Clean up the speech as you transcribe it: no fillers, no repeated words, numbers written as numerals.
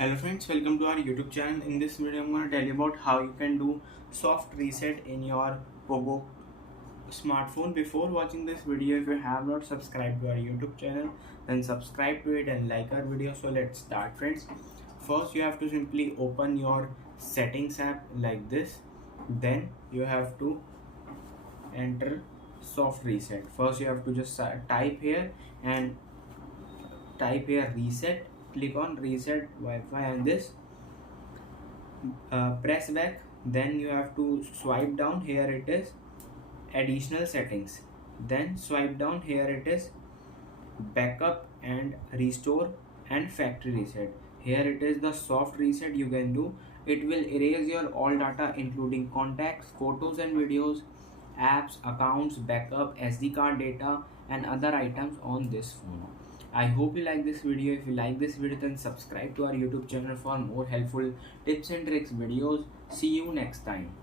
Hello friends, welcome to our YouTube channel. In this video I'm going to tell you about how you can do soft reset in your Poco smartphone. Before watching this video, if you have not subscribed to our YouTube channel, then subscribe to it and like our video. So let's start friends. First you have to simply open your settings app like this. Then you have to enter soft reset. First you have to just type here reset. Click on reset Wi-Fi and this press back. Then you have to swipe down. Here it is additional settings. Then swipe down. Here it is backup and restore and factory reset. Here it is the soft reset you can do. It will erase your all data including contacts, photos and videos, apps, accounts, backup, SD card data and other items on this phone. I hope you like this video. If you like this video, then subscribe to our YouTube channel for more helpful tips and tricks videos. See you next time.